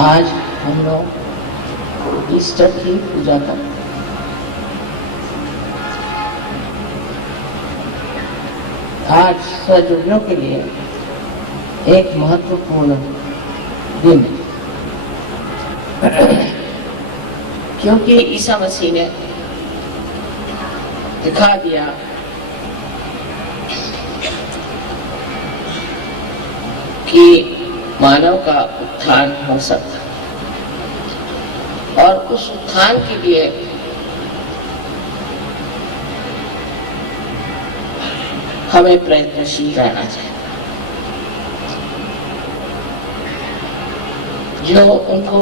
आज हम लोग ईस्टर की पूजा करते हैं। आज सहयोगियों के लिए एक महत्वपूर्ण दिन है, क्योंकि ईसा मसीह ने दिखा दिया कि मानव का उत्थान हो सकता और उस उत्थान के लिए हमें प्रयत्नशील रहना चाहिए। जो उनको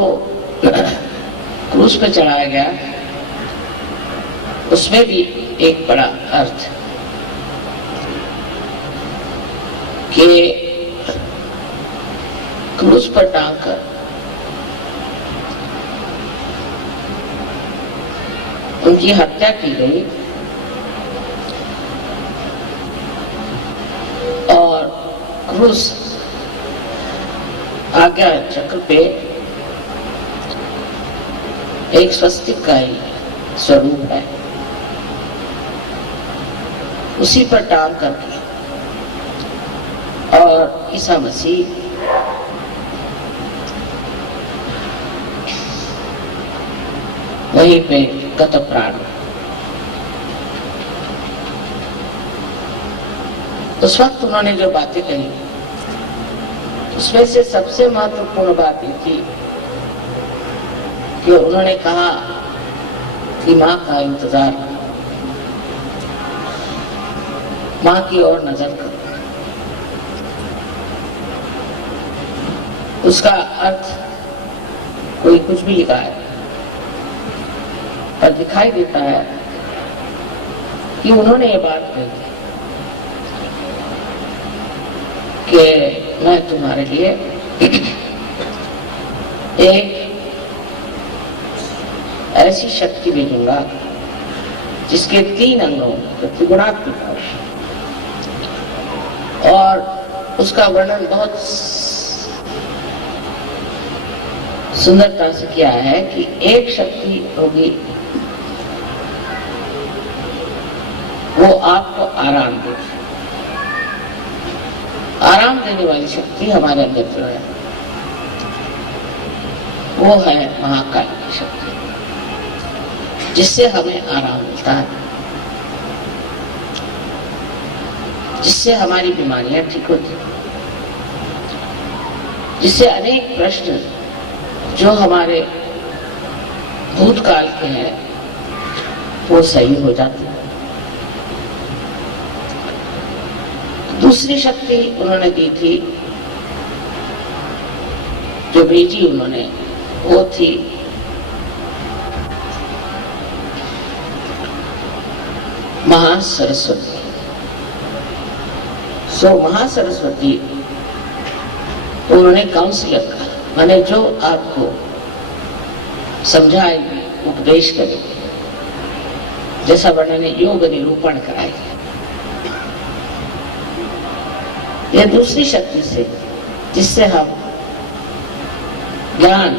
क्रूस पे चढ़ाया गया उसमें भी एक बड़ा अर्थ कि क्रूस पर टांग कर उनकी हत्या की गई और क्रूस आज्ञा चक्र पे एक स्वस्तिक का ही स्वरूप है, उसी पर टांग करके और ईसा मसीह वहीं पे गत प्राण। उस वक्त उन्होंने जो बातें कही उसमें से सबसे महत्वपूर्ण बात ये थी कि उन्होंने कहा कि माँ का इंतजार, माँ की ओर नजर करो। उसका अर्थ कोई कुछ भी लिखा है और दिखाई देता है कि उन्होंने ये बात कही कि मैं तुम्हारे लिए एक ऐसी शक्ति भेजूंगा जिसके 3 अंगों त्रिगुणात्मक और उसका वर्णन बहुत सुंदरता से किया है कि एक शक्ति होगी वो आपको आराम देगी। आराम देने वाली शक्ति हमारे अंदर जो है वो है महाकाल की शक्ति, जिससे हमें आराम मिलता है, जिससे हमारी बीमारियां ठीक होती हैं, जिससे अनेक प्रश्न जो हमारे भूतकाल के हैं वो सही हो जाते हैं। दूसरी शक्ति उन्होंने दी थी, जो भेजी उन्होंने, वो थी महासरस्वती। सो महासरस्वती उन्होंने काउंसलर का, माने जो आपको समझाएगी, उपदेश करेगी, जैसा वर्णन योग निरूपण कराएगी। यह दूसरी शक्ति से, जिससे हम ज्ञान,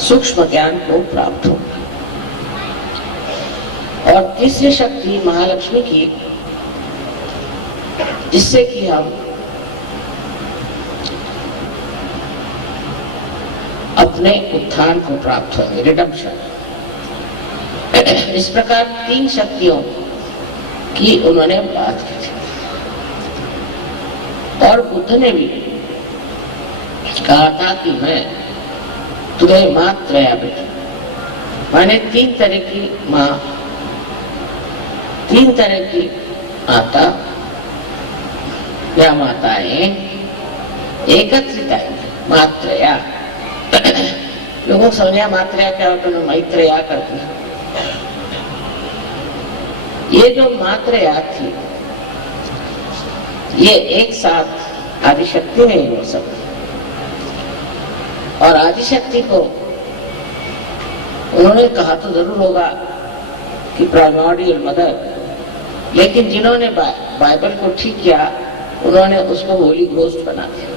सूक्ष्म ज्ञान को प्राप्त हो। और तीसरी शक्ति महालक्ष्मी की, जिससे कि हम अपने उत्थान को प्राप्त होंगे, रिडम्पशन। इस प्रकार 3 शक्तियों की उन्होंने बात की थी। और बुद्ध ने भी कहा था कि मैं तुम्हें मात्रया भेजूं, माने 3 तरह की माँ, 3 तरह की माता या माताएं एकत्रित आएंगी। मात्रया लोगों को समझा मात्रया क्या होता है, मैत्रेया करती है। ये जो मात्रया थी ये एक साथ आदिशक्ति नहीं हो सकती, और आदिशक्ति को उन्होंने कहा तो जरूर होगा कि प्राइमोर्डियल मदर, लेकिन जिन्होंने बाइबल को ठीक किया उन्होंने उसको होली घोस्ट बना दिया।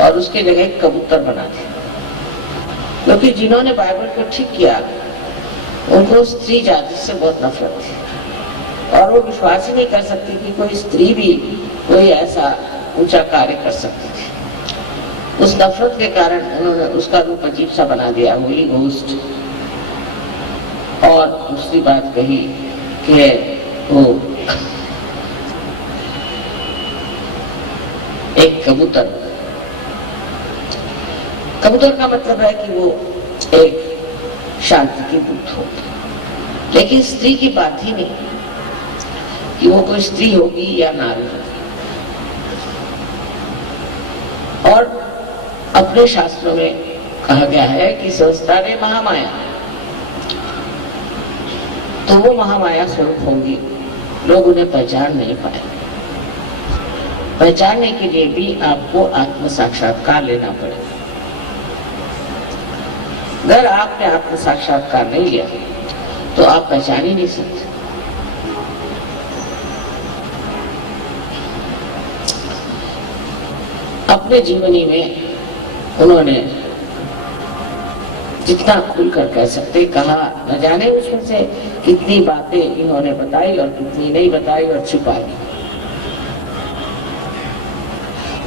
और उसके जगह एक कबूतर बना दिया। क्योंकि जिन्होंने बाइबल को ठीक किया उनको स्त्री जाति से बहुत नफरत थी और वो विश्वास ही नहीं कर सकती कि कोई स्त्री भी कोई ऐसा ऊंचा कार्य कर सकती थी। उस नफरत के कारण उन्होंने उसका रूप अजीब सा बना दिया, होली घोस्ट। और दूसरी बात कही कि वो एक कबूतर, कबूतर का मतलब है कि वो एक शांति की दूत हो, लेकिन स्त्री की बात ही नहीं कि वो कोई स्त्री होगी या नारी होगी। और अपने शास्त्रों में कहा गया है कि संस्कारे महामाया, तो वो महामाया स्वरूप होंगी, लोग उन्हें पहचान नहीं पाए। पहचानने के लिए भी आपको आत्म साक्षात्कार लेना पड़ेगा। अगर आपने आत्म साक्षात्कार नहीं लिया तो आप पहचान ही नहीं सकते। अपने जीवनी में उन्होंने जितना खुलकर कह सकते कहा, न जाने उसमें से कितनी बातें इन्होंने बताई और कितनी नहीं बताई और छुपाई,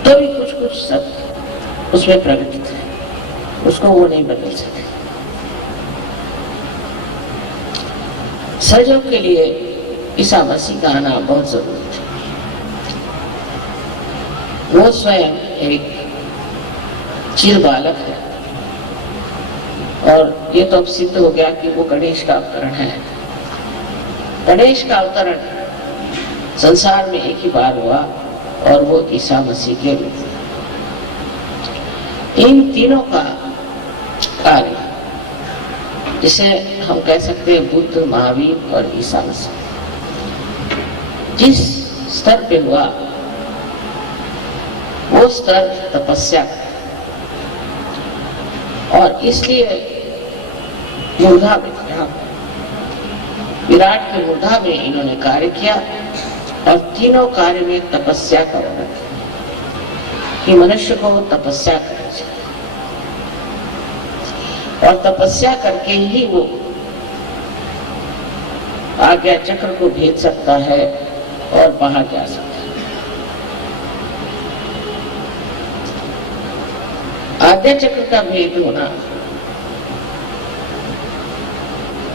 तो भी कुछ कुछ सत्य उसमें प्रकटित है, उसको वो नहीं बदल सके। सहयोग के लिए ईसा मसीह का आना बहुत जरूरी था। वो स्वयं एक चिर बालक है और ये तो अब सिद्ध हो गया कि वो गणेश का अवतरण है। गणेश का अवतरण संसार में एक ही बार हुआ और वो ईसा मसीह के रूप में। इन तीनों का कार्य जिसे हम कह सकते हैं बुद्ध, महावीर और ईसा मसीह, जिस स्तर पे हुआ वो स्तर तपस्या का, और इसलिए मूर्धा में, विराट के मूर्धा में इन्होंने कार्य किया और तीनों कार्य में तपस्या का वर्णन कि मनुष्य को तपस्या करनी चाहिए और तपस्या करके ही वो आज्ञा चक्र को भेद सकता है और बाहर जा सकता है। आज्ञा चक्र का भेद होना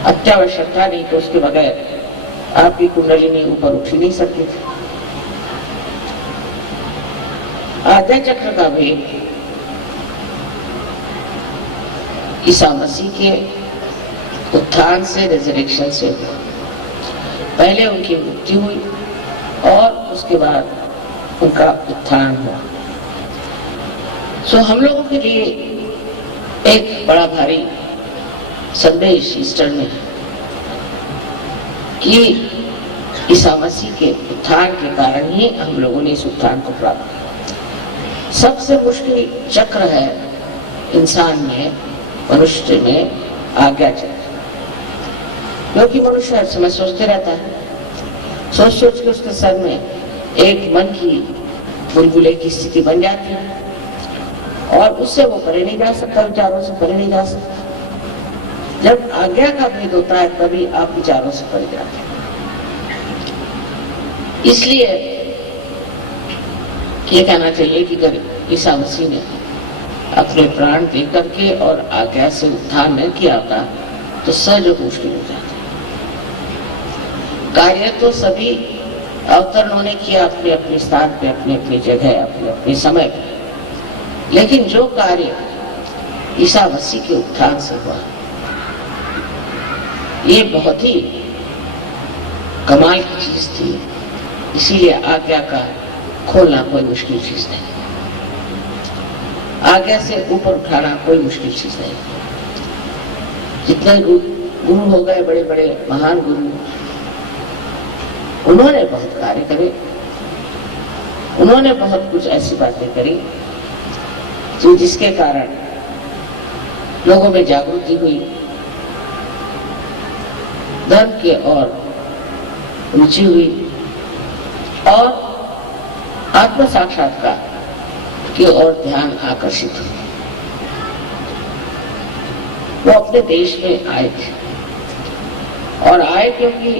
अत्यावश्यक था, नहीं तो उसके बगैर आपकी कुंडलिनी ऊपर उठ ही नहीं सकती थी। आज्ञा चक्र का भेद ईसा मसीह के उत्थान से, रिजरेक्शन से हुआ। पहले उनकी मृत्यु हुई और उसके बाद उनका उत्थान हुआ। सो हम लोगों के लिए एक बड़ा भारी संदेश ईस्टर में कि ईसा मसीह के उत्थान के कारण ही हम लोगों ने इस उत्थान को प्राप्त किया। सबसे मुश्किल चक्र है इंसान में, मनुष्य में आज्ञा चक्र, क्योंकि मनुष्य हर समय सोचते रहता है, सोच सोच के उसके सर में एक मन की बुलबुले की स्थिति बन जाती है और उससे वो परे नहीं जा सकता, विचारों से परे नहीं जा सकता। जब आज्ञा का भेद होता है तभी आप विचारों से परे जाते हैं। इसलिए ये कहना चाहिए कि अगर ईसा मसीह ने अपने प्राण दे करके और आज्ञा से उत्थान न किया होता तो सहज मुश्किल हो जाता। कार्य तो सभी अवतरणों ने किया अपने अपने स्थान पे, अपने अपनी जगह, अपने अपने समय पे, लेकिन जो कार्य ईसा मसीह के उत्थान से हुआ ये बहुत ही कमाल की चीज थी। इसीलिए आज्ञा का खोलना कोई मुश्किल चीज नहीं, आज्ञा से ऊपर उठाना कोई मुश्किल चीज नहीं। जितने गुरु हो गए, बड़े बड़े महान गुरु, उन्होंने बहुत कार्य करे, उन्होंने बहुत कुछ ऐसी बातें करी जो जिसके कारण लोगों में जागृति हुई, धर्म के और रुचि हुई और आत्म साक्षात्कार की ओर ध्यान आकर्षित हुआ। वो अपने देश में आए थे और आए क्योंकि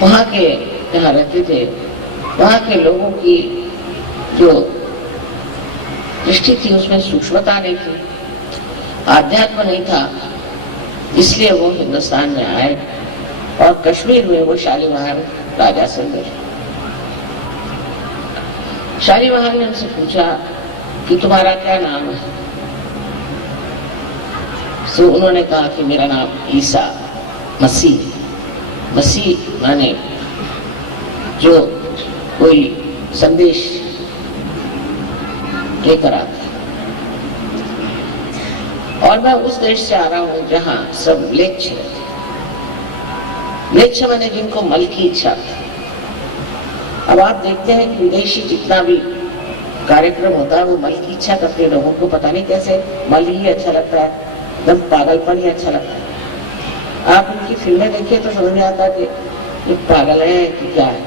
वहां के जहाँ रहते थे वहां के लोगों की जो दृष्टि थी उसमें सूक्ष्मता नहीं थी, आध्यात्म नहीं था, इसलिए वो हिंदुस्तान में आए और कश्मीर में वो शालीमार राजा से मिले। शालीमार ने उनसे पूछा कि तुम्हारा क्या नाम है? तो उन्होंने कहा कि मेरा नाम ईसा मसीह। मसीह माने जो कोई संदेश लेकर आता। और मैं उस देश से आ रहा हूं जहां सब म्लेच्छ रहते। म्लेच्छ माने जिनको मल की इच्छा थी। अब आप देखते हैं कि विदेशी जितना भी कार्यक्रम होता है वो मल की इच्छा करते हैं। लोगों को पता नहीं कैसे मल ही अच्छा लगता है, एकदम पागलपन ही अच्छा लगता है। आप उनकी फिल्में देखिए तो समझ में आता है कि ये पागल है कि क्या है।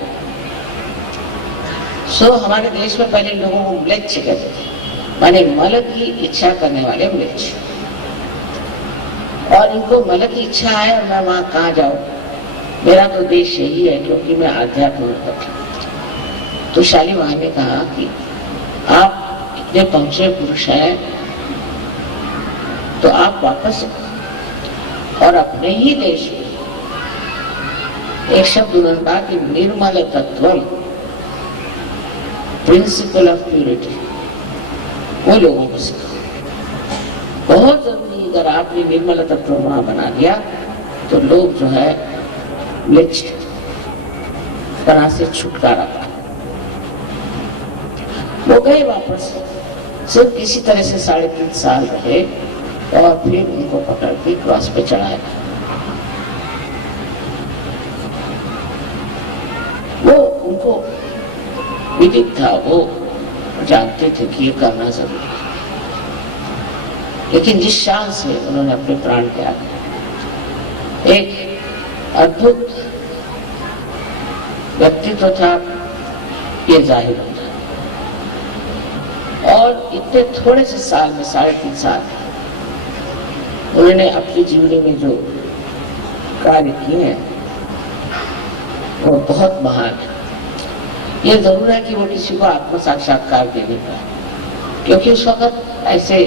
सो हमारे देश में पहले लोगों को म्लेच्छ कहते थे, माने मल की इच्छा करने वाले म्लेच्छ। और इनको मल की इच्छा है और मैं वहां कहाँ जाऊं, मेरा तो देश यही है क्योंकि मैं आध्यात्म में। तो शालीमार ने कहा कि आप इतने पहुंचे पुरुष हैं तो आप वापस और अपने ही देश में एक शब्द उन्होंने कहा कि निर्मल तत्वम, प्रिंसिपल ऑफ प्यूरिटी, वो लोगों को सिखा। बहुत जल्दी अगर आपने निर्मल तत्व वहां बना दिया तो लोग जो है म्लेच्छ तरह से छुटकारा पा। वो गए वापस, सिर्फ किसी तरह से 3.5 साल रहे और फिर उनको पकड़ के क्रॉस पे चढ़ाया। वो उनको विदित था, वो जानते थे कि ये करना जरूरी है, लेकिन जिस शान से उन्होंने अपने प्राण त्याग, एक अद्भुत व्यक्तित्व था, ये जाहिर होता। और इतने थोड़े से साल में 3.5 साल उन्होंने अपनी जीवनी में जो कार्य किए हैं वो बहुत महान है। ये जरूर है कि वो किसी को आत्म साक्षात्कार दे नहीं पाए, क्योंकि उस वक्त ऐसे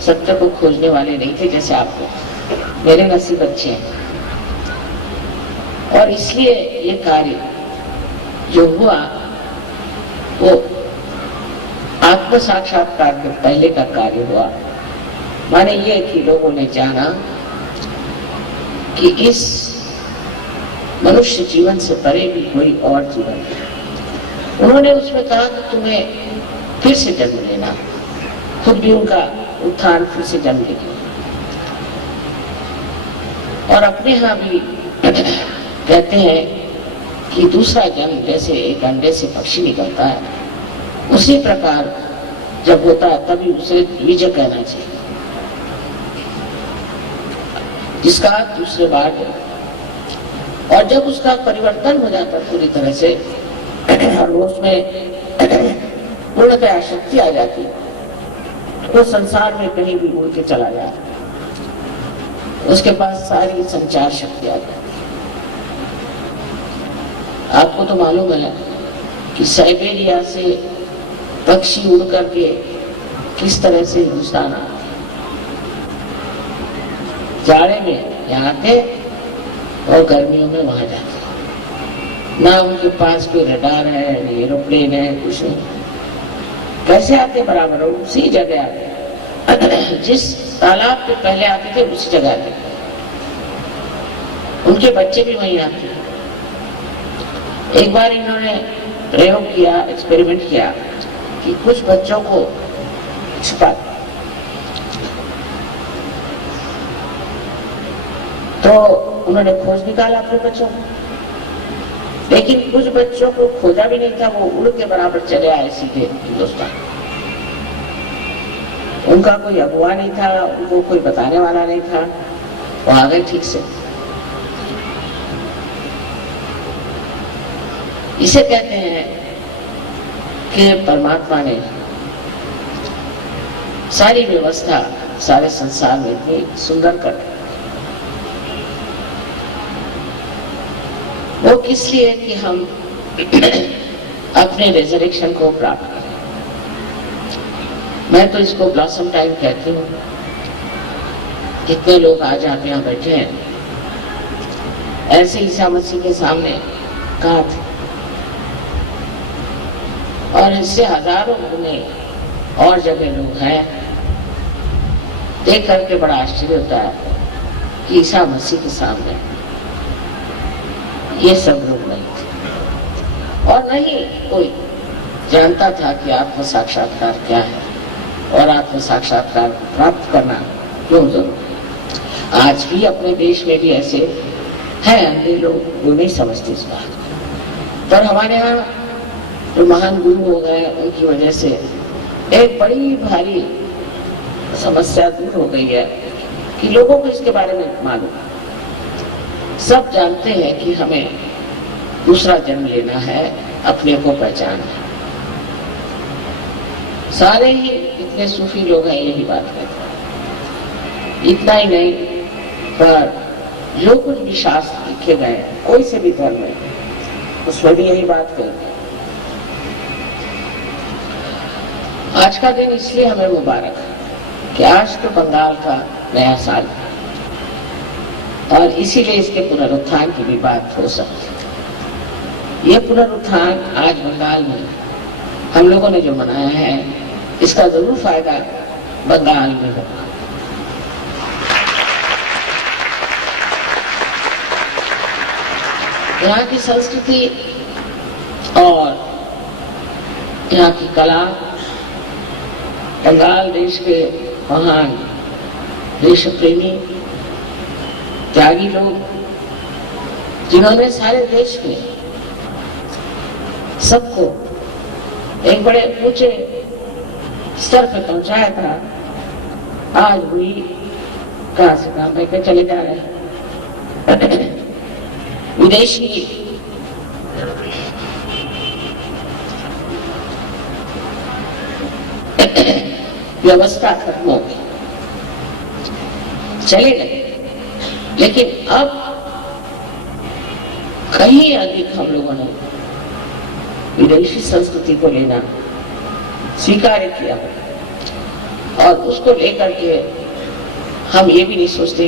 सत्य को खोजने वाले नहीं थे जैसे आपको। मेरे नसीब अच्छे हैं और इसलिए ये कार्य जो हुआ वो आत्म साक्षात्कार के पहले का कार्य हुआ। माने ये कि लोगों ने जाना कि इस मनुष्य जीवन से परे भी कोई और जीवन है। उन्होंने उसमें कहा कि तुम्हें फिर से जन्म लेना, खुद भी उनका उत्थान फिर से जन्म लेना। और अपने यहाँ भी कहते हैं कि दूसरा जन्म जैसे एक अंडे से पक्षी निकलता है, उसी प्रकार जब होता है तभी उसे द्विज कहना चाहिए, जिसका दूसरे बार है। और जब उसका परिवर्तन हो जाता है पूरी तरह से और वो उसमें पूर्णतया शक्ति आ जाती है, तो संसार में कहीं भी उड़ के चला जाए, उसके पास सारी संचार शक्ति आ जाती। आपको तो मालूम है कि साइबेरिया से पक्षी उड़ करके किस तरह से हिंदुस्तान आते, जाड़े में यहाँ आते और गर्मियों में वहां जाते। ना उनके पास कोई रडार है, एरोप्लेन है, कुछ नहीं। कैसे आते? बराबर उसी जगह आते, जिस तालाब पे पहले आते थे उसी जगह आते। उनके बच्चे भी वहीं आते। एक बार इन्होंने प्रयोग किया, एक्सपेरिमेंट किया कि कुछ बच्चों को छुपा, तो उन्होंने खोज निकाला अपने बच्चों को, लेकिन कुछ बच्चों को खोजा भी नहीं था, वो उड़ के बराबर चले आए सीधे हिंदुस्तान। उनका कोई अगुवा नहीं था, उनको कोई बताने वाला नहीं था, वो आ गए ठीक से। इसे कहते हैं कि परमात्मा ने सारी व्यवस्था सारे संसार में इतनी सुंदर कर दी। वो किस लिए कि हम अपने रिजरेक्शन को प्राप्त करें। मैं तो इसको ब्लॉसम टाइम कहती हूँ। कितने लोग आज आप यहाँ बैठे हैं, ऐसे ईसा मसीह के सामने कहा थे, और इससे हजारों में और जगह लोग हैं। देख करके बड़ा आश्चर्य होता है कि ईसा मसीह के सामने ये सब लोग नहीं थे, और नहीं कोई जानता था कि आत्म साक्षात्कार क्या है और आत्म साक्षात्कार प्राप्त करना क्यों जरूरी है। आज भी अपने देश में भी ऐसे हैं अन्य लोग जो नहीं समझते इस बात को, पर हमारे यहाँ जो महान गुरु हो गए उनकी वजह से एक बड़ी भारी समस्या दूर हो गई है कि लोगों को इसके बारे में मालूम। सब जानते हैं कि हमें दूसरा जन्म लेना है, अपने को पहचानना है। सारे ही इतने सूफी लोग हैं यही बात कहते हैं। इतना ही नहीं, पर जो कुछ भी शास्त्र लिखे गए कोई से भी धर्म है उसमें भी यही बात कहते हैं। आज का दिन इसलिए हमें मुबारक है कि आज तो बंगाल का नया साल है, और इसीलिए इसके पुनरुत्थान की भी बात हो सकती है। ये पुनरुत्थान आज बंगाल में हम लोगों ने जो मनाया है, इसका जरूर फायदा बंगाल में होगा। यहाँ की संस्कृति और यहाँ की कला, बंगाल देश के महान देश प्रेमी त्यागी लोग, जिन्होंने सारे देश में सबको एक बड़े ऊंचे स्तर पर पहुंचाया था, आज भी कहां से काम लेकर चले जा रहे हैं। विदेशी व्यवस्था खत्म हो गई, चले गए, लेकिन अब कहीं अधिक हम लोगों ने विदेशी संस्कृति को लेना स्वीकार किया, और उसको लेकर के हम ये भी नहीं सोचते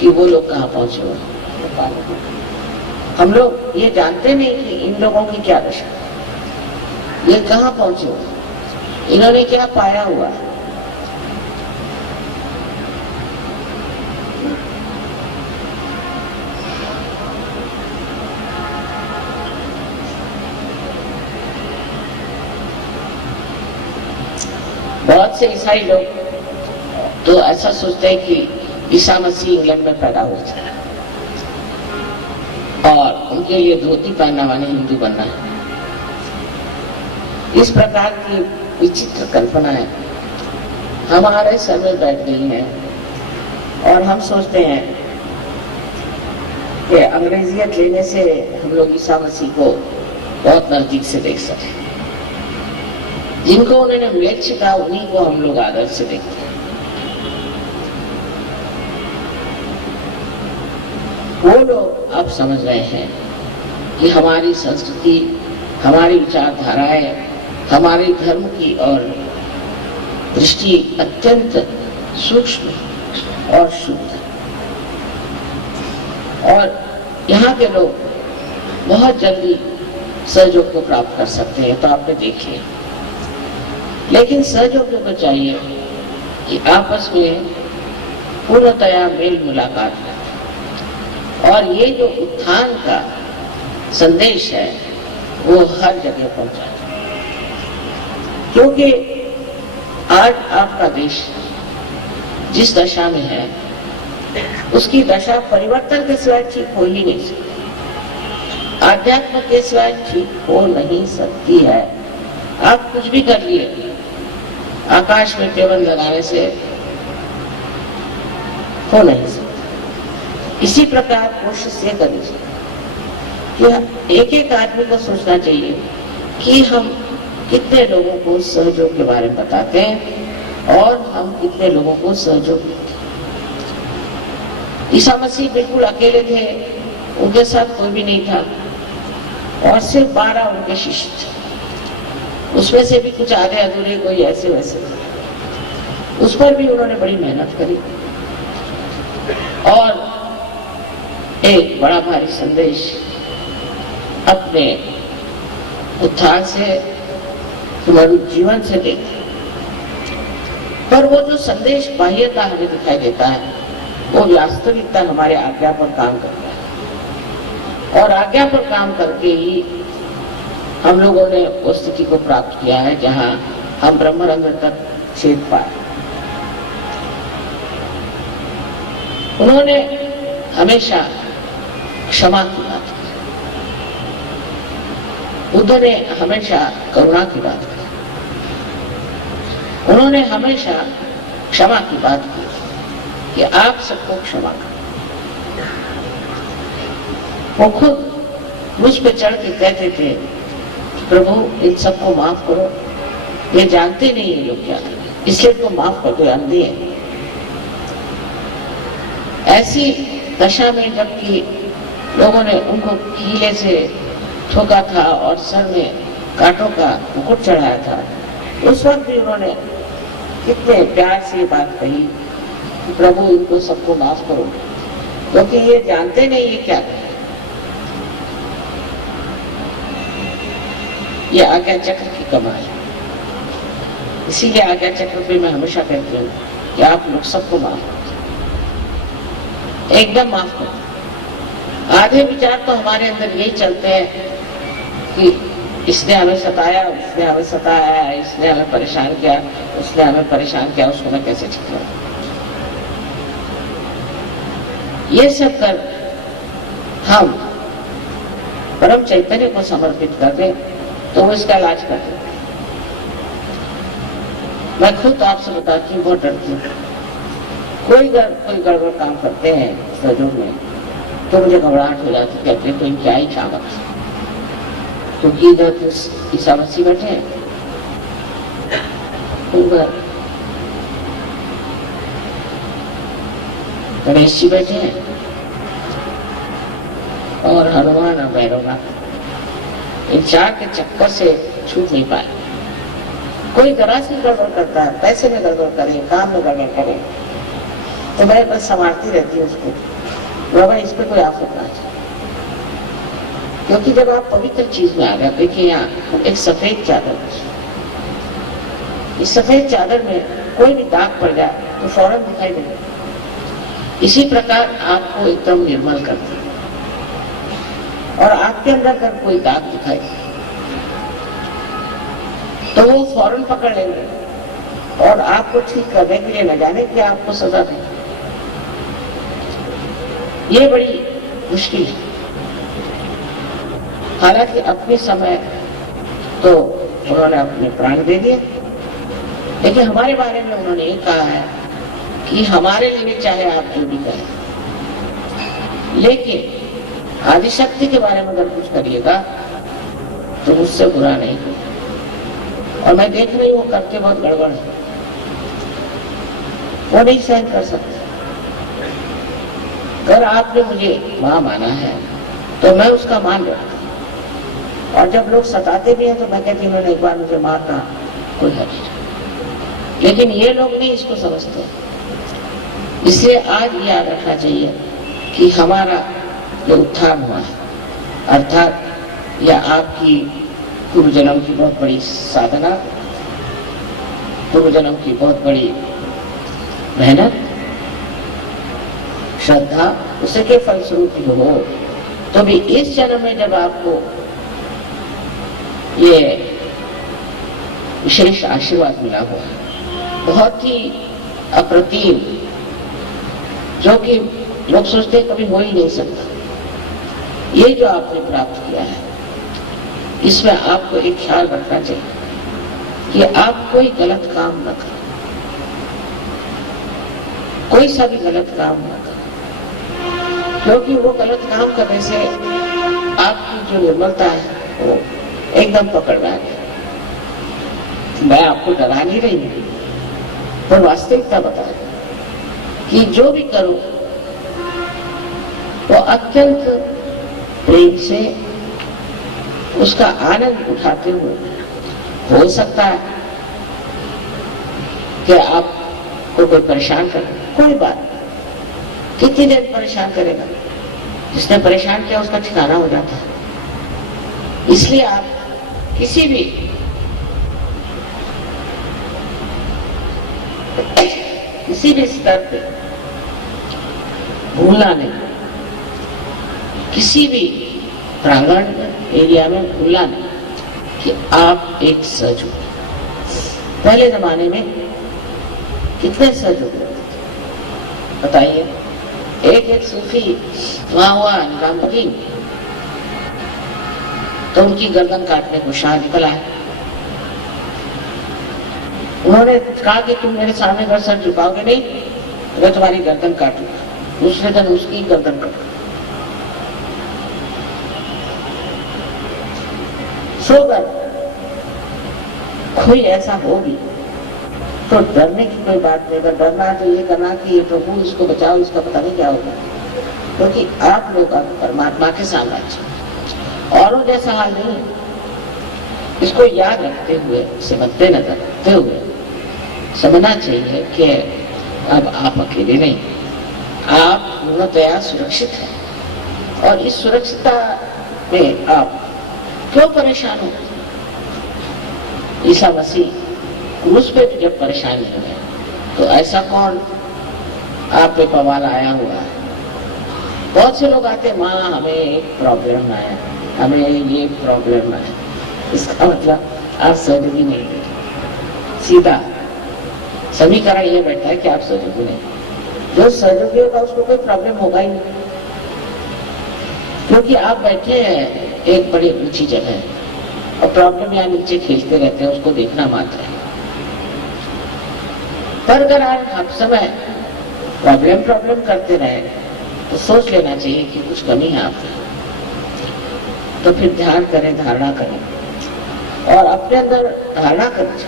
कि वो लोग कहाँ पहुंचे हुए। हम लोग ये जानते नहीं कि इन लोगों की क्या दशा, ये कहाँ पहुंचे हुए, इन्होंने क्या पाया हुआ है। बहुत से ईसाई लोग तो ऐसा सोचते हैं कि ईसा मसीह इंग्लैंड में पैदा हुए थे और उनके लिए धोती पहनना माने हिंदू बनना है। इस प्रकार की विचित्र कल्पनाएं हमारे सर में बैठ गई हैं, और हम सोचते हैं कि अंग्रेजियत लेने से हम लोग ईसा मसीह को बहुत नजदीक से देख सके। जिनको उन्होंने म्लेच्छ कहा उन्हीं को हम लोग आदर से देखते हैं। वो लोग अब समझ रहे हैं कि हमारी संस्कृति, हमारी विचारधाराएं, हमारे धर्म की और दृष्टि अत्यंत सूक्ष्म और शुद्ध, और यहाँ के लोग बहुत जल्दी सहयोग को प्राप्त कर सकते हैं। तो आपने देख लिया, लेकिन सहयोग को चाहिए कि आपस में पूर्णतया मेल मुलाकात है, और ये जो उत्थान का संदेश है वो हर जगह पहुंचा, क्योंकि आज आपका देश जिस दशा में है उसकी दशा परिवर्तन के सिवाय ठीक हो ही नहीं सकती, आध्यात्म के सिवाय ठीक हो नहीं सकती है। आप कुछ भी कर लिए, आकाश में टेबल लगाने से हो नहीं सकता। इसी प्रकार कोशिश ये करनी चाहिए कि एक एक आदमी को सोचना चाहिए कि हम कितने लोगों को सहयोग के बारे में बताते हैं और हम कितने लोगों को सहयोग देते। ईसा मसीह बिल्कुल अकेले थे, उनके साथ कोई भी नहीं था और सिर्फ 12 उनके शिष्य थे। उसमें से भी कुछ आधे अधूरे, कोई ऐसे वैसे थे। उस पर भी उन्होंने बड़ी मेहनत करी और एक बड़ा भारी संदेश अपने उत्थान से, तुम्हारे जीवन से देते। पर वो जो संदेश बाह्यता हमें दिखाई देता है, वो वास्तविकता हमारे आज्ञा पर काम करता है और आज्ञा पर काम करके ही हम लोगों ने उस स्थिति को प्राप्त किया है जहां हम ब्रह्मरंध्र तक छेद पाए। उन्होंने हमेशा क्षमा की बात की, बुद्ध ने हमेशा करुणा की बात की, उन्होंने हमेशा क्षमा की बात की कि आप सबको क्षमा करें। वो खुद मुझ पे चढ़ के कहते थे, प्रभु इन सबको माफ करो, ये जानते नहीं ये लोग क्या, इसलिए तो माफ कर दो, अंधे हैं। ऐसी दशा में जबकि लोगों ने उनको कीले से ठोका था और सर में कांटों का मुकुट चढ़ाया था, उस वक्त भी उन्होंने कितने प्यार से बात कही कि प्रभु इनको सबको माफ करो, क्योंकि ये जानते नहीं ये क्या है। ये आज्ञा चक्र की कमाल है। इसीलिए आज्ञा चक्र पे मैं हमेशा कहती हूँ कि आप लोग सबको माफ करो, एकदम माफ करो। आधे विचार तो हमारे अंदर यही चलते हैं कि इसने हमें सताया, उसने हमें सताया, इसने हमें परेशान किया, उसने हमें परेशान किया, उसको मैं कैसे ठीक करूं। ये सब कर हम परम चैतन्य को समर्पित कर दें तो वो इसका इलाज कर दे। मैं खुद आपसे बताती हूँ, बहुत डरती हूँ। कोई गड़बड़ काम करते हैं सहयोग में तो मुझे घबराहट हो जाती, कहते तो क्या ही चाहत, क्योंकि इधर तो ईसा मसीह बैठे हैं, उधर गणेश जी बैठे हैं और हनुमान और भैरवनाथ, इन चार के चक्कर से छूट नहीं पाए। कोई जरा सी गड़बड़ करता है, पैसे में गड़बड़ करे, काम में गड़बड़ करे, तो मैं बस संभालती रहती हूँ उसको, बाबा इस पे कोई आफत ना जाए। क्योंकि जब आप पवित्र चीज में आ गए, देखिए यहाँ एक सफेद चादर, इस सफेद चादर में कोई भी दाग पड़ जाए तो फौरन दिखाई देगा। इसी प्रकार आपको एकदम निर्मल कर दे और आपके अंदर अगर कोई दाग दिखाई तो वो फौरन पकड़ लेंगे और आपको ठीक करने के लिए न जाने कि आपको सजा दें। ये बड़ी मुश्किल है। हालांकि अपने समय तो उन्होंने अपने प्राण दे दिए, लेकिन हमारे बारे में उन्होंने ये कहा है कि हमारे लिए चाहे आप जो भी करें, लेकिन आदिशक्ति के बारे में अगर कुछ करिएगा तो मुझसे बुरा नहीं होगा। और मैं देख रही हूँ वो करके बहुत गड़बड़ है, वो नहीं सहन कर सकते। अगर आपने मुझे मां माना है तो मैं उसका मान रखता हूं, और जब लोग सताते भी हैं तो मैं कहती हूँ उन्होंने एक बार मुझे मारना कोई हर्ज नहीं, लेकिन ये लोग नहीं इसको समझते। इसलिए आज याद रखना चाहिए कि हमारा जो उत्थान हुआ है, अर्थात या आपकी पूर्व जन्म की बहुत बड़ी साधना, पूर्व जन्म की बहुत बड़ी मेहनत, श्रद्धा, उसे के फलस्वरूप जो हो, तो भी इस जन्म में जब आपको ये विशेष आशीर्वाद मिला हुआ है, बहुत ही अप्रतिम, जो कि लोग सोचते कभी हो ही नहीं सकता, ये जो आपने प्राप्त किया है, इसमें आपको एक ख्याल रखना चाहिए कि आप कोई गलत काम न करें, कोई सा भी गलत काम न करें, क्योंकि वो गलत काम करने से आपकी जो निर्मलता है वो एकदम पकड़ में आ गई। मैं आपको डरा नहीं रही हूँ, पर वास्तविकता बताए कि जो भी करो वो अत्यंत प्रेम से उसका आनंद उठाते हुए। हो सकता है कि आपको कोई परेशान करे, कोई बात नहीं, कितनी देर परेशान करेगा? जिसने परेशान किया उसका ठिकाना हो जाता है। इसलिए आप किसी भी स्तर पे भूलना नहीं, किसी भी प्रांगण एरिया में भूलना नहीं कि आप एक सज हो। पहले जमाने में कितने सज हो बताइए। एक सूफी वहां हुआ निजामुद्दीन, तो उनकी गर्दन काटने को शाह निकल आए। उन्होंने कहा कि तुम मेरे सामने अगर सर झुकाओगे नहीं, मैं तुम्हारी गर्दन काटूंगा। दूसरे दिन उसकी गर्दन काटूंगा। सोगर कोई ऐसा हो भी तो डरने की कोई बात नहीं। अगर डरना है तो ये करना कि प्रभु इसको बचाओ, इसका पता नहीं क्या होगा, क्योंकि आप लोग परमात्मा के साम्राज्य, औरों जैसा हाल नहीं है। इसको याद रखते हुए, इसे मद्देनजर रखते हुए समझना चाहिए कि अब आप अकेले नहीं, आप पूर्णतया सुरक्षित हैं। और इस सुरक्षितता में आप क्यों परेशान हो? ईसा मसीह क्रूस पे जब परेशानी है तो ऐसा कौन आप पे पवाल आया हुआ है? बहुत से लोग आते, माँ हमें एक प्रॉब्लम आया, हमें ये प्रॉब्लम आया। इसका मतलब आप सर्जरी नहीं है, सीधा समीकरण ये बैठा है कि आप सर्जरी नहीं। जो सर्जरी होगा उसको कोई प्रॉब्लम होगा ही नहीं, क्योंकि आप बैठे हैं एक बड़ी ऊंची जगह और प्रॉब्लम यहाँ नीचे खेलते रहते हैं, उसको देखना मात्र है। पर अगर आप समय प्रॉब्लम करते रहे तो सोच लेना चाहिए कि कुछ कमी है आपकी। तो फिर ध्यान करें, धारणा करें और अपने अंदर धारणा करें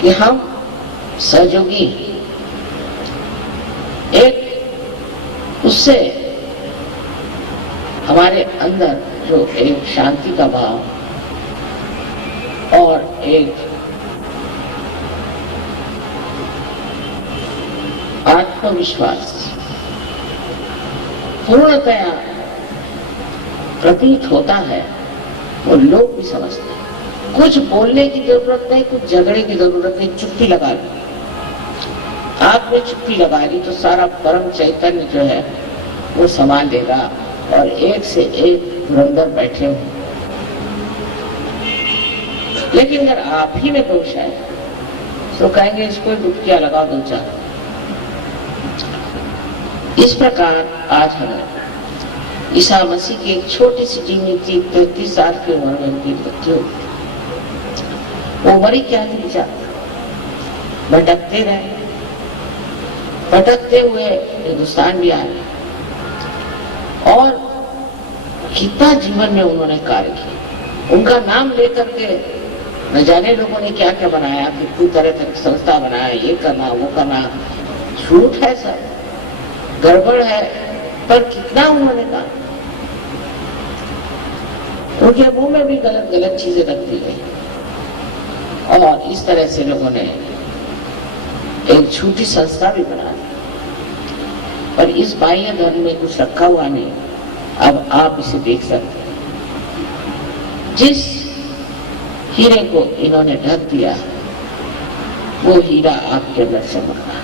कि हम सहयोगी, एक उससे हमारे अंदर जो एक शांति का भाव और एक आत्मविश्वास पूर्णतया प्रतीत होता है, वो लोग भी समझते हैं। कुछ बोलने की जरूरत नहीं, कुछ झगड़े की जरूरत नहीं, चुप्पी लगा ली। आपने चुप्पी लगा ली तो सारा परम चैतन्य जो है वो संभाल लेगा और एक से एक धुरंधर बैठे हो। लेकिन अगर आप ही में दोष है तो कहेंगे इसको डुबकियां लगा दो चार। इस प्रकार आज हमें ईसा मसीह की एक छोटी सी जीवनी थी, 33 साल की उम्र में उनकी मृत्यु। वो मरी क्या थी जाता, भटकते रहे, भटकते हुए हिंदुस्तान भी आए और कितना जीवन में उन्होंने कार्य किया। उनका नाम लेकर के न जाने लोगों ने क्या क्या बनाया, कितनी तरह तरह की संस्था बनाया, ये करना वो करना। झूठ है सर, गड़बड़ है, पर कितना उन्होंने कहा। उनके मुंह में भी गलत गलत चीजें रख दी गई और इस तरह से लोगों ने एक झूठी संस्था भी बना दी। पर इस बाह्य धर्म में कुछ रखा हुआ नहीं। अब आप इसे देख सकते हैं, जिस हीरे को इन्होंने ढक दिया वो हीरा आपके अंदर चमक रहा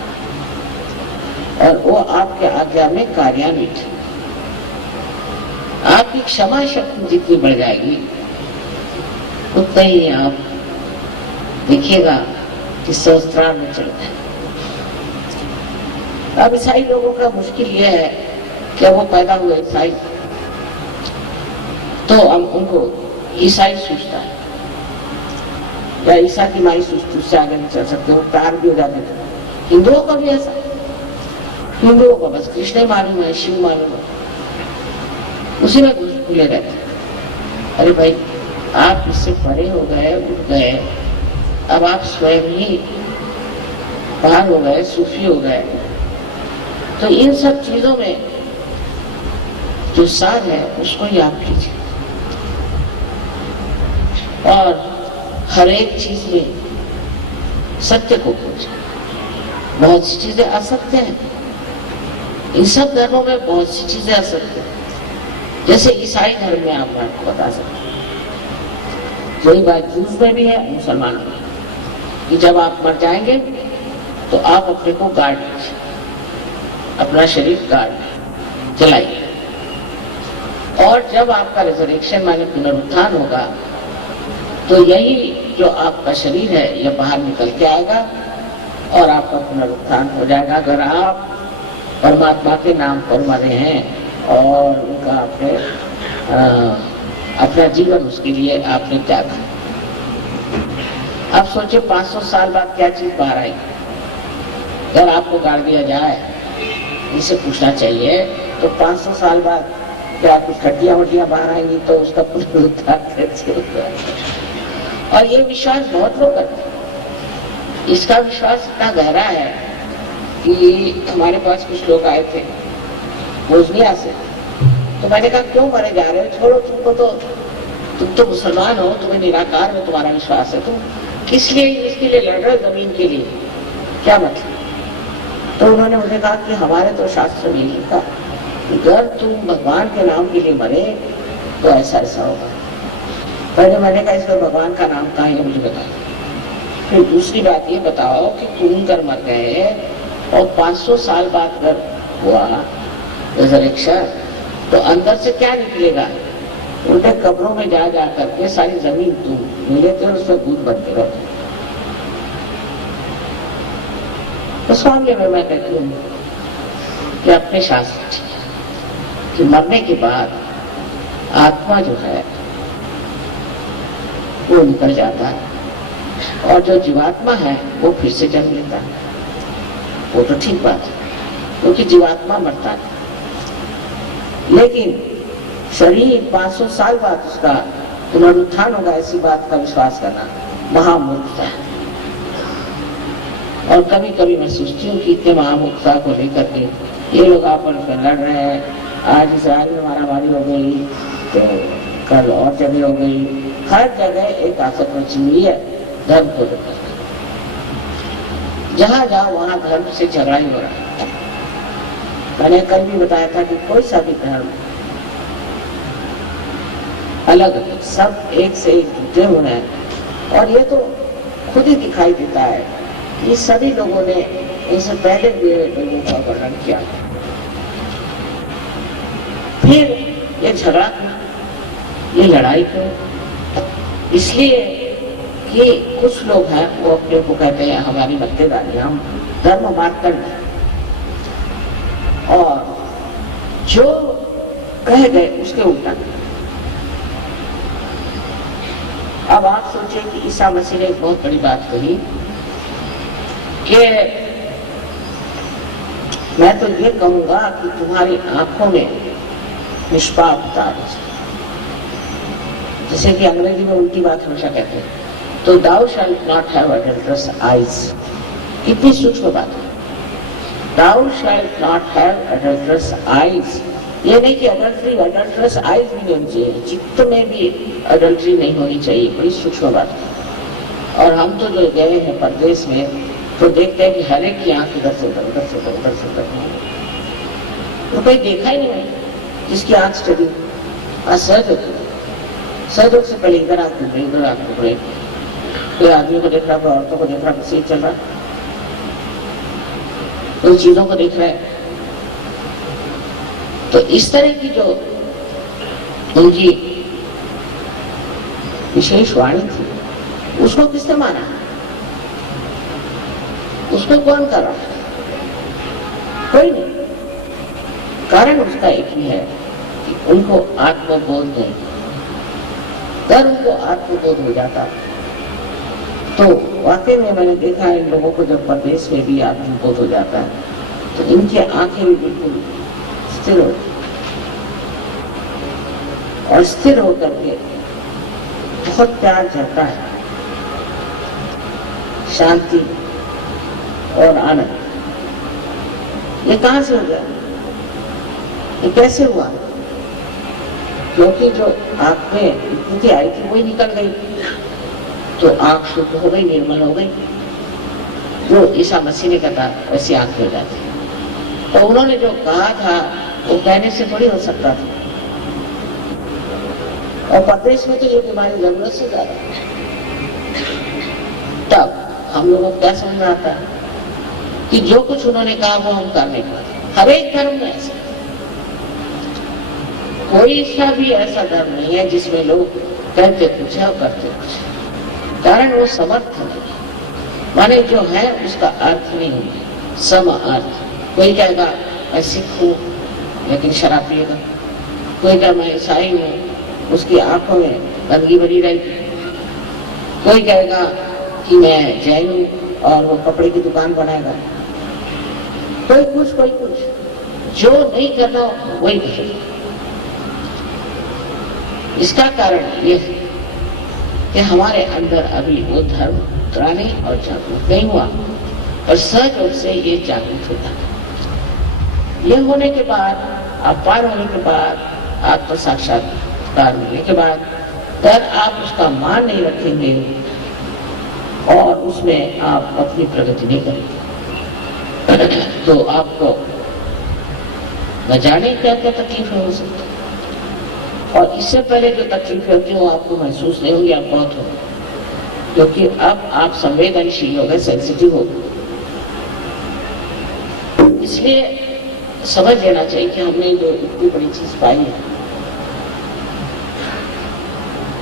और वो आपके आज्ञा में कार्यान्वित है। आपकी क्षमा शक्ति जितनी बढ़ जाएगी उतना ही आप देखिएगा कि संस्कार में चलता है। अब ईसाई लोगों का मुश्किल यह है कि वो पैदा हुए ईसाई, तो हम उनको ईसाई सोचता है या ईसा की माई सोचती, उससे आगे नहीं चल सकते, वो तार भी हो जाते थे। हिंदुओं का भी ऐसा, हिंदुओं को बस कृष्ण मालूम है, शिव मालूम है, उसी में खुले रहते। अरे भाई आप इससे परे हो गए, उठ गए, अब आप स्वयं ही बाहर हो गए, सूफी हो गए। तो इन सब चीजों में जो सार है उसको याद कीजिए और हर एक चीज में सत्य को खोजें। बहुत सी चीजें असत्य हैं, इन सब धर्मों में बहुत सी चीजें असत्य हैं। जैसे ईसाई धर्म में आप आपको बता सकते हैं, यही बात जूस में भी है, मुसलमान में कि जब आप मर जाएंगे तो आप अपने को गाड़ लीजिए, अपना शरीर गाड़ जलाइए, और जब आपका रिजरेक्शन माने पुनरुत्थान होगा तो यही जो आपका शरीर है यह बाहर निकल के आएगा और आपका पुनरुत्थान हो जाएगा। अगर आप परमात्मा के नाम पर मरे हैं और उनका आपने अपना जीवन उसके लिए आपने त्यागा। अब सोचिए 500 साल बाद क्या चीज बाहर आई। अगर आपको गाड़ दिया जाए, इसे पूछना चाहिए, तो 500 साल बाद क्या कुछ हड्डियां वड्डियां बाहर आएंगी तो उसका पुनरुद्धार कैसे होगा? और ये विश्वास बहुत लोग करते हैं। इसका विश्वास इतना गहरा है कि हमारे पास कुछ लोग आए थे बोझनिया से, तो मैंने कहा क्यों मरे जा रहे हो, छोड़ो, तुम तो मुसलमान हो, तुम्हें निराकार में तुम्हारा विश्वास है, तुम किस लिए इसके लिए लड़ रहे हो, जमीन के लिए, क्या मतलब? तो उन्होंने मुझे कहा कि हमारे तो शास्त्र में लिखा, अगर तुम भगवान के नाम के लिए मरे तो ऐसा ऐसा होगा। पहले मैंने कहा इसमें भगवान का नाम कहाँ है, मुझे बताओ। फिर दूसरी बात ये बताओ कि तुम कर मर गए और 500 साल बाद अगर हुआ रिजरेक्शन तो अंदर से क्या निकलेगा? उल्टे कब्रों में जा करके सारी जमीन तुम मिले थे और उसमें भूत बनते रहो। उस मामले में मैं कहती हूँ कि अपने शास्त्र कि मरने के बाद आत्मा जो है वो निकल जाता है और जो जीवात्मा है वो फिर से जन्म लेता है। वो तो ठीक बात है, क्योंकि जीवात्मा मरता है, लेकिन शरीर 500 साल बाद उसका पुनरुत्थान होगा, ऐसी बात का विश्वास करना महामूर्खता है। और कभी कभी मैं सोचती हूँ कि इतने महामूर्खता को लेकर के ये लोग आपस में लड़ रहे हैं। आज इस्राइल में मारामारी हो गई, तो कल और जगह हो गई, हर जगह एक आसक्त मची हुई है धर्म को लेकर। जहाँ जाओ वहाँ धर्म से झगड़ा ही हो रहा है। मैंने कल भी बताया था कि कोई सा भी धर्म अलग है, सब एक से एक जुटे हुए हैं। और ये तो खुद ही दिखाई देता है कि सभी लोगों ने इनसे पहले भी लोगों का वर्णन किया। फिर ये झगड़ा क्यों, ये लड़ाई क्यों? इसलिए कि कुछ लोग हैं वो अपने को कहते हैं हमारी मक्तेदारी, हम धर्म मार्तंड हैं, और जो कह गए उसके उल्टा। अब आप सोचिए कि ईसा मसीह ने एक बहुत बड़ी बात कही कि मैं तो ये कहूंगा कि तुम्हारी आंखों में निष्पापता है। जैसे कि अंग्रेजी में उल्टी बात हमेशा कहते हैं, तो thou shalt not have adulterous eyes। कितनी सूक्ष्म बात है, thou shalt not have adulterous eyes। ये नहीं कि adulterous eyes भी नहीं होनी चाहिए, चित्त में भी adultery नहीं होनी चाहिए, बड़ी सूक्ष्म बात है। और हम तो जो गए हैं परदेश में तो देखते हैं कि हर एक की आंख इधर से उधर, उधर से उधर, उधर से उधर, तो कोई देखा ही नहीं जिसकी आंख स्टडी। सहयोग से पहले इधर आंख घूम रही, उधर आंख घूम रही, कोई आदमी को देख रहा, कोई औरतों को देख रहा, किसी चल रहा, कोई चीजों को देख रहा है। तो इस तरह की जो उनकी विशेष वाणी थी उसको किसने माना? उसको कौन कर रहा? कोई नहीं। कारण उसका एक ही है कि उनको आत्मबोध नहीं। अगर उनको आत्मबोध हो जाता तो वाकई में मैंने देखा है इन लोगों को, जब परदेश में भी आत्मबोध हो जाता है तो इनकी आंखें भी बिल्कुल स्थिर हो, और स्थिर होकर के बहुत प्यार झरता है, शांति और आनंद, ये कहां से हो गया? ये कैसे हुआ? क्योंकि जो आंख में विकृति आई थी वही निकल गई, तो आंख शुद्ध हो गई, निर्मल हो गई। जो ईसा मसीह ने कहा वैसी आंख हो जाती। तो उन्होंने जो कहा था वो कहने से थोड़ी हो सकता था। और प्रदेश में तो ये बीमारी जरूरत से ज्यादा है। तब हम लोगों को क्या समझ में आता है कि जो कुछ उन्होंने कहा वो हम करने का। हर एक धर्म में ऐसा, कोई सा भी ऐसा धर्म नहीं है जिसमें लोग कहते कुछ है और करते कुछ। कारण वो समर्थ नहीं, माने जो है उसका अर्थ नहीं है सम अर्थ। कोई कहेगा मैं सिख हूं लेकिन शराब पिएगा, कोई कहेगा मैं ईसाई हूं, उसकी आंखों में गंदगी भरी रहेगी। कोई कहेगा कि मैं जैन हूं और वो कपड़े की दुकान बनाएगा। कोई कुछ, जो नहीं करना वही करेगा। इसका कारण ये है कि हमारे अंदर अभी वो धर्म उतरा नहीं और जागरूक नहीं हुआ, और सहज रूप से ये जागरूक होता है। ये होने के बाद, अपार होने के बाद, आत्म साक्षात्कार मिलने के बाद, अगर आप उसका मान नहीं रखेंगे और उसमें आप अपनी प्रगति नहीं करेंगे तो आपको न जाने क्या क्या तकलीफ हो सकती है। और इससे पहले जो तकलीफ होती है वो आपको महसूस नहीं होगी, आप बहुत हो, क्योंकि अब आप संवेदनशील हो गए, सेंसिटिव हो गए। इसलिए समझ लेना चाहिए कि हमने जो इतनी बड़ी चीज पाई है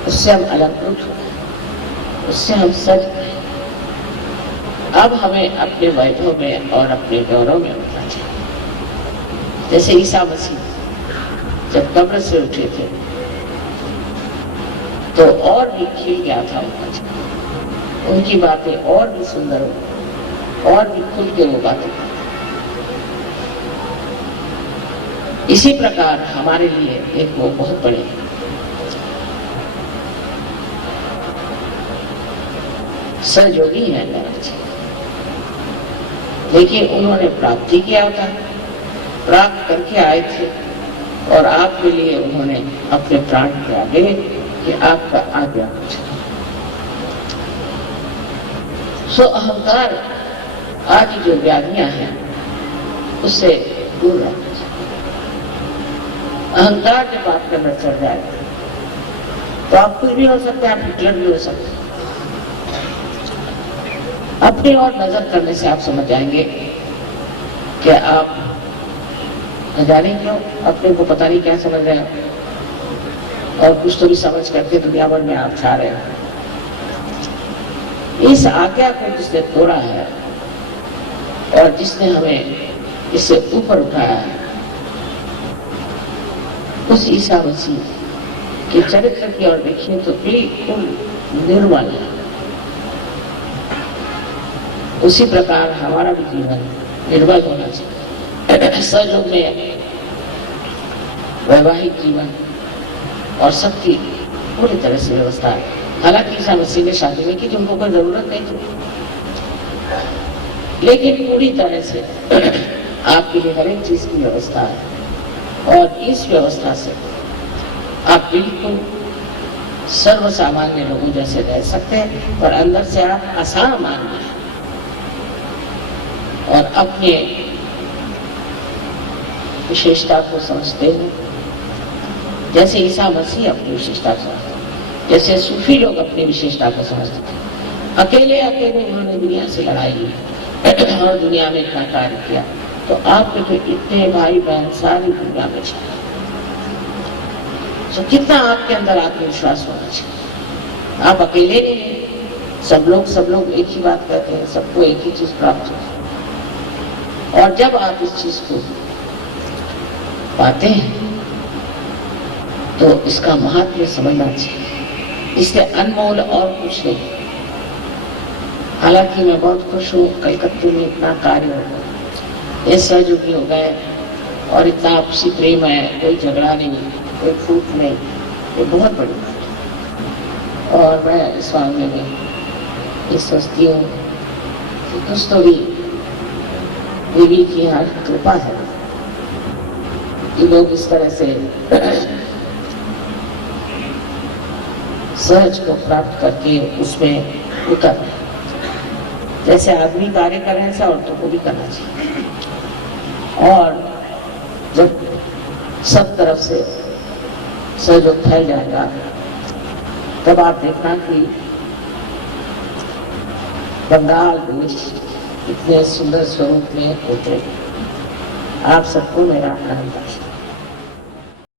उससे हम अलंकृत हो गए, उससे हम सज गए। अब हमें अपने वैभव में और अपने गौरव में उठना चाहिए। जैसे ईसा मसीह जब कब्र से उठे थे तो और भी खिल गया था उनका चेहरा, उनकी बातें और भी सुंदर हो, और भी खुल के वो बातें। इसी प्रकार हमारे लिए एक वो बहुत बड़े सहयोगी है नारायण जी, लेकिन उन्होंने प्राप्ति किया था, प्राप्त करके आए थे, और आपके लिए उन्होंने अपने प्राण त्यागे कि आपका आज्ञा कुछ। सो अहंकार आज जो व्याधियां हैं उससे दूर रहना चाहिए। अहंकार जब आपके अंदर चढ़ जाए तो आप कुछ भी हो सकते हैं, आप हिटलर भी हो सकते हैं। अपनी और नजर करने से आप समझ जाएंगे कि आप न जाने क्यों अपने को पता नहीं क्या समझ रहे हैं, और कुछ तो भी समझ करके दुनिया भर में आप छा रहे हैं। इस आज्ञा को जिसने तोड़ा है और जिसने हमें इससे ऊपर उठाया है, उस ईसा मसीह के चरित्र की ओर देखिए तो बिल्कुल निर्मल है। उसी प्रकार हमारा भी जीवन निर्मल होना चाहिए। सहयोग में वैवाहिक जीवन और सबकी पूरी तरह से व्यवस्था है। हालांकि ईसा मसीह ने शादी में की, जिनको कोई जरूरत नहीं थी, लेकिन पूरी तरह से आपके लिए हर एक चीज की व्यवस्था है, और इस व्यवस्था से आप बिल्कुल सर्वसामान्य लोगों जैसे रह सकते हैं, और अंदर से आप असामान्य हैं और अपने विशेषता को समझते हैं, जैसे ईसा मसीह अपनी विशेषता को समझते हैं, जैसे सूफी लोग अपनी विशेषता को समझते हैं। अकेले अकेले उन्होंने दुनिया से लड़ाई की और दुनिया में इतना कार्य किया, तो आपके तो इतने भाई बहन सारी दुनिया में छाए, तो कितना आपके अंदर आत्मविश्वास होना चाहिए। आप अकेले नहीं हैं, सब लोग एक ही बात कहते हैं, सबको एक ही चीज प्राप्त होती है। और जब आप इस चीज को पाते हैं तो इसका महत्व समझना चाहिए। इससे अनमोल और कुछ नहीं। हालांकि मैं बहुत खुश हूँ, कलकत्ते में इतना कार्य हो गया, ये सहयोगी हो गए, और इतना आपसी प्रेम है, कोई झगड़ा नहीं, कोई फूट नहीं, ये बहुत बड़ी बात है। और मैं इस मामले में ये सोचती हूँ कि कुछ तो भी देवी की यहाँ कृपा है कि लोग इस तरह से सहज को प्राप्त करके उसमें उतर रहे हैं। जैसे आदमी कार्य कर रहे हैं, ऐसा औरतों को भी करना चाहिए। और जब सब तरफ से सहयोग फैल जाएगा, तब आप देखना कि बंगाल भी इतने सुंदर स्वरूप में उतरे। आप सबको मेरा नमस्कार।